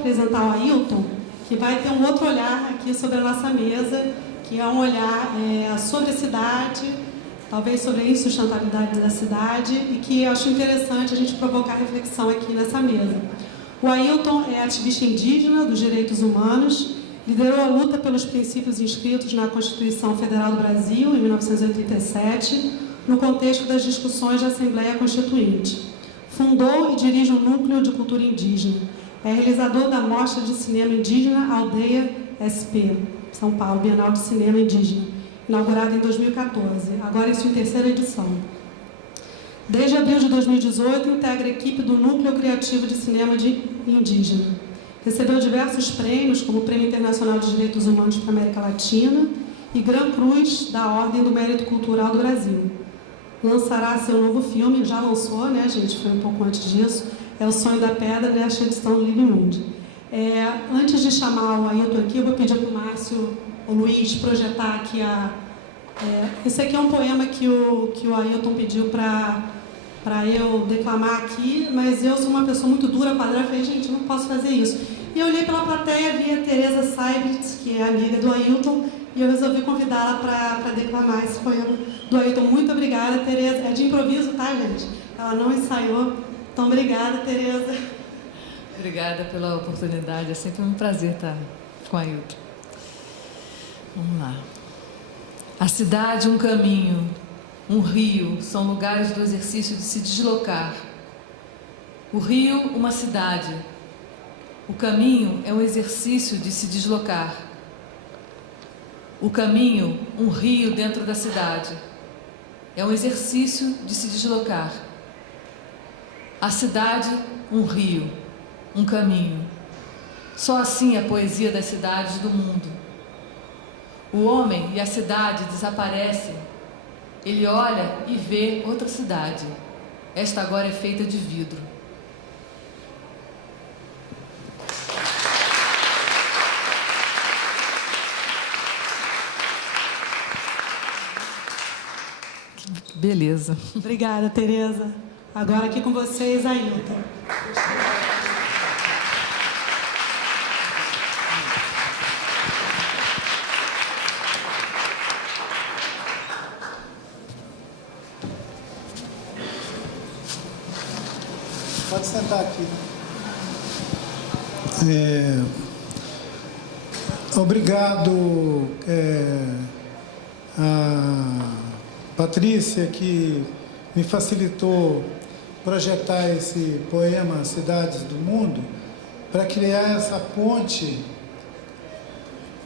apresentar o Ailton, que vai ter um outro olhar aqui sobre a nossa mesa, que é um olhar sobre a cidade, talvez sobre a insustentabilidade da cidade, e que eu acho interessante a gente provocar reflexão aqui nessa mesa. O Ailton é ativista indígena dos direitos humanos, liderou a luta pelos princípios inscritos na Constituição Federal do Brasil, em 1987, no contexto das discussões da Assembleia Constituinte. Fundou e dirige um núcleo de cultura indígena. É realizador da Mostra de Cinema Indígena Aldeia SP, São Paulo, Bienal de Cinema Indígena, inaugurada em 2014, agora em sua terceira edição. Desde abril de 2018, integra a equipe do Núcleo Criativo de Cinema Indígena. Recebeu diversos prêmios, como o Prêmio Internacional de Direitos Humanos para a América Latina e Gran Cruz da Ordem do Mérito Cultural do Brasil. Lançará seu novo filme, já lançou, né, gente? Foi um pouco antes disso. É O Sonho da Pedra, nesta edição do Livre Mundi. Antes de chamar o Ailton aqui, eu vou pedir para o Márcio, o Luiz, projetar aqui esse aqui é um poema que o Ailton pediu para eu declamar aqui, mas eu sou uma pessoa muito dura, quadrada, falei, gente, eu não posso fazer isso. E eu olhei pela plateia, vi a Tereza Seibert, que é amiga do Ailton, e eu resolvi convidá-la para declamar esse poema do Ailton. Muito obrigada, Tereza. É de improviso, tá, gente? Ela não ensaiou. Então, obrigada, Tereza. Obrigada pela oportunidade. É sempre um prazer estar com a Ailton. Vamos lá. A cidade, um caminho, um rio, são lugares do exercício de se deslocar. O rio, uma cidade. O caminho é um exercício de se deslocar. O caminho, um rio dentro da cidade. É um exercício de se deslocar. A cidade, um rio, um caminho. Só assim a poesia das cidades do mundo. O homem e a cidade desaparecem. Ele olha e vê outra cidade. Esta agora é feita de vidro. Beleza. Obrigada, Tereza. Agora aqui com vocês, Ailton. Pode sentar aqui. Obrigado a Patrícia, que me facilitou projetar esse poema Cidades do Mundo, para criar essa ponte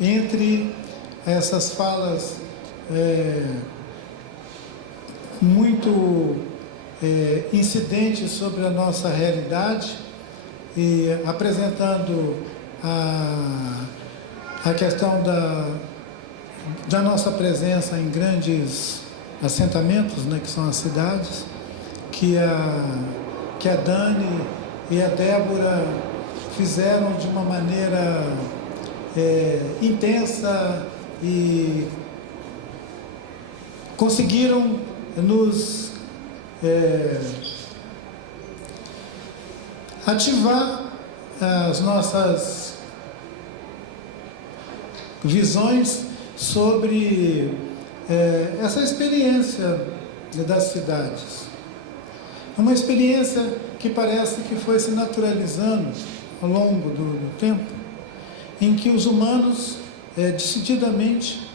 entre essas falas muito incidentes sobre a nossa realidade e apresentando a questão da nossa presença em grandes assentamentos, né, que são as cidades, que a Dani e a Débora fizeram de uma maneira intensa e conseguiram nos ativar as nossas visões sobre essa experiência das cidades. Uma experiência que parece que foi se naturalizando ao longo do tempo, em que os humanos decididamente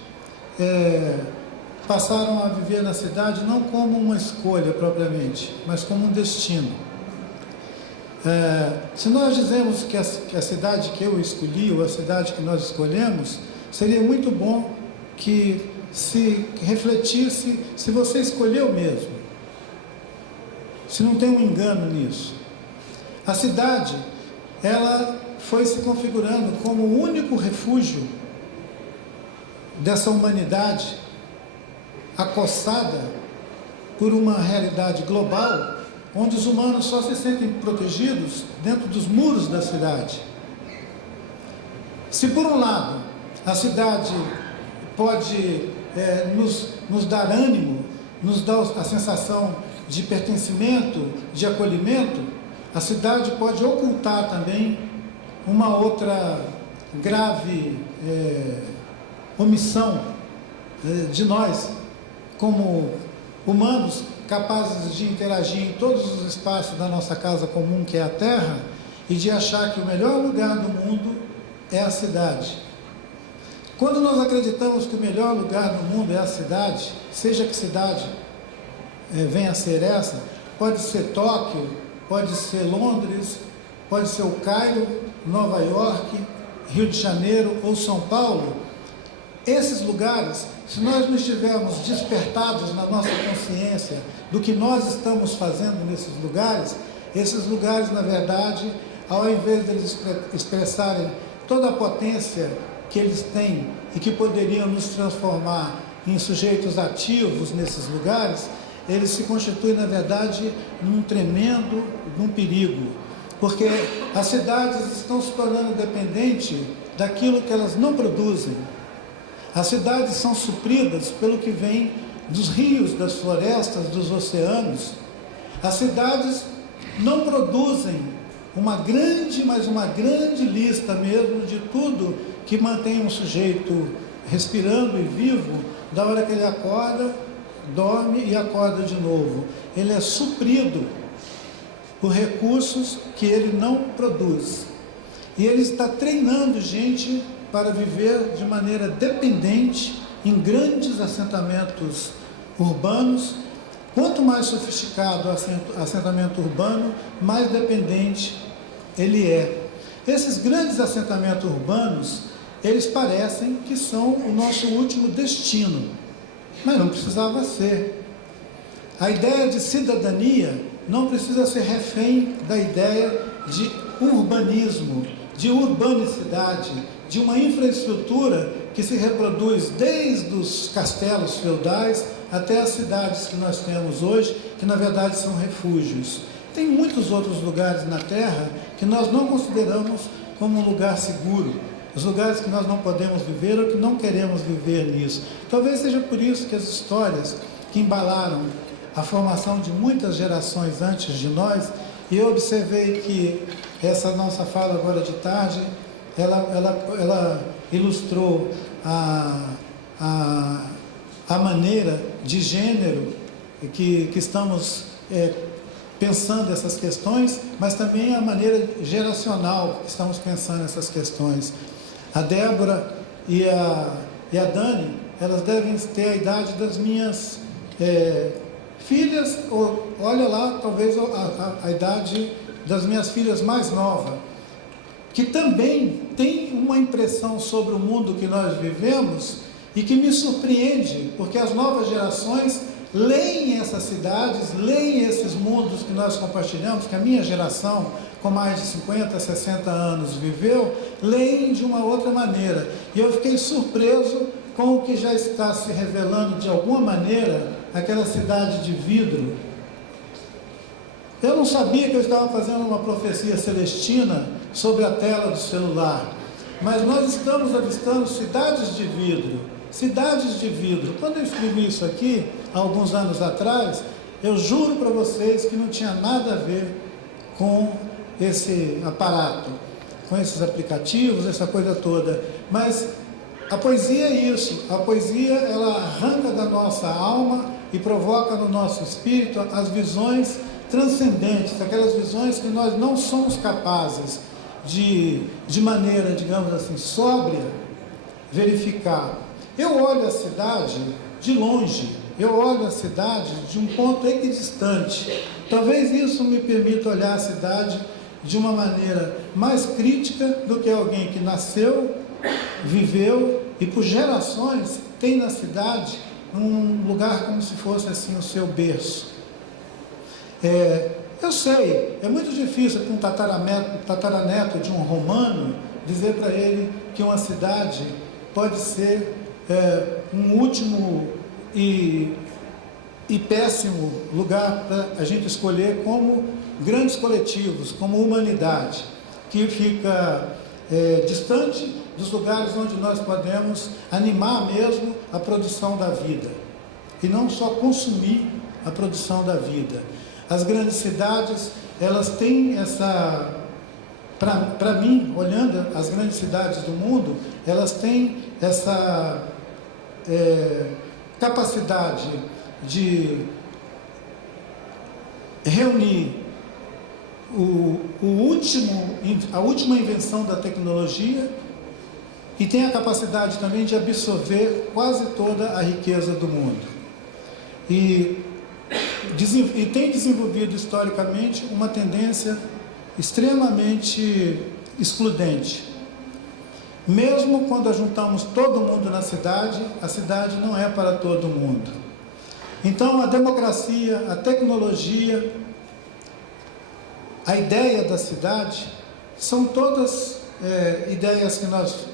passaram a viver na cidade não como uma escolha propriamente, mas como um destino. Se nós dizemos que a cidade que eu escolhi, ou a cidade que nós escolhemos, seria muito bom que se refletisse se você escolheu mesmo, se não tem um engano nisso. A cidade, ela foi se configurando como o único refúgio dessa humanidade acossada por uma realidade global, onde os humanos só se sentem protegidos dentro dos muros da cidade. Se por um lado a cidade pode nos dar ânimo, nos dar a sensação de pertencimento, de acolhimento, a cidade pode ocultar também uma outra grave omissão de nós, como humanos, capazes de interagir em todos os espaços da nossa casa comum, que é a Terra, e de achar que o melhor lugar do mundo é a cidade. Quando nós acreditamos que o melhor lugar do mundo é a cidade, seja que cidade venha a ser essa, pode ser Tóquio, pode ser Londres, pode ser o Cairo, Nova York, Rio de Janeiro ou São Paulo, esses lugares, se nós não estivermos despertados na nossa consciência do que nós estamos fazendo nesses lugares, esses lugares, na verdade, ao invés de eles expressarem toda a potência que eles têm e que poderiam nos transformar em sujeitos ativos nesses lugares, eles se constituem, na verdade, num perigo, porque as cidades estão se tornando dependentes daquilo que elas não produzem. As cidades são supridas pelo que vem dos rios, das florestas, dos oceanos. As cidades não produzem uma grande lista mesmo de tudo que mantém um sujeito respirando e vivo, da hora que ele acorda, dorme e acorda de novo. Ele é suprido por recursos que ele não produz. E ele está treinando gente para viver de maneira dependente em grandes assentamentos urbanos. Quanto mais sofisticado o assentamento urbano, mais dependente ele é. Esses grandes assentamentos urbanos, eles parecem que são o nosso último destino, mas não precisava ser. A ideia de cidadania não precisa ser refém da ideia de urbanismo, de urbanicidade, de uma infraestrutura que se reproduz desde os castelos feudais até as cidades que nós temos hoje, que na verdade são refúgios. Tem muitos outros lugares na Terra que nós não consideramos como um lugar seguro, os lugares que nós não podemos viver ou que não queremos viver nisso. Talvez seja por isso que as histórias que embalaram a formação de muitas gerações antes de nós, e eu observei que essa nossa fala agora de tarde, ela ilustrou a maneira de gênero que estamos pensando essas questões, mas também a maneira geracional que estamos pensando essas questões. A Débora e a Dani, elas devem ter a idade das minhas filhas, ou olha lá, talvez a idade das minhas filhas mais novas, que também tem uma impressão sobre o mundo que nós vivemos e que me surpreende, porque as novas gerações leem essas cidades, leem esses mundos que nós compartilhamos, que a minha geração, com mais de 50, 60 anos, viveu, leem de uma outra maneira. E eu fiquei surpreso com o que já está se revelando de alguma maneira, aquela cidade de vidro. Eu não sabia que eu estava fazendo uma profecia celestina sobre a tela do celular, mas nós estamos avistando cidades de vidro. Cidades de vidro. Quando eu escrevi isso aqui, há alguns anos atrás, eu juro para vocês que não tinha nada a ver com esse aparato, com esses aplicativos, essa coisa toda. Mas a poesia é isso. A poesia, ela arranca da nossa alma e provoca no nosso espírito as visões transcendentes, aquelas visões que nós não somos capazes de maneira, digamos assim, sóbria, verificar. Eu olho a cidade de longe, eu olho a cidade de um ponto equidistante. Talvez isso me permita olhar a cidade de uma maneira mais crítica do que alguém que nasceu, viveu e por gerações tem na cidade um lugar como se fosse assim o seu berço. Eu sei, é muito difícil para um tataraneto de um romano dizer para ele que uma cidade pode ser um último e péssimo lugar para a gente escolher como grandes coletivos, como humanidade, que fica distante dos lugares onde nós podemos animar mesmo a produção da vida, e não só consumir a produção da vida. As grandes cidades, elas têm para mim, olhando as grandes cidades do mundo, elas têm essa capacidade de reunir a última invenção da tecnologia e tem a capacidade também de absorver quase toda a riqueza do mundo. E tem desenvolvido historicamente uma tendência extremamente excludente. Mesmo quando juntamos todo mundo na cidade, a cidade não é para todo mundo. Então, a democracia, a tecnologia, a ideia da cidade, são todas ideias que nós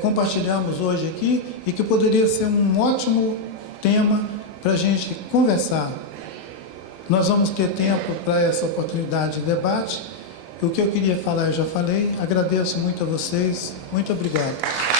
compartilhamos hoje aqui e que poderia ser um ótimo tema para a gente conversar. Nós vamos ter tempo para essa oportunidade de debate. O que eu queria falar eu já falei. Agradeço muito a vocês. Muito obrigado.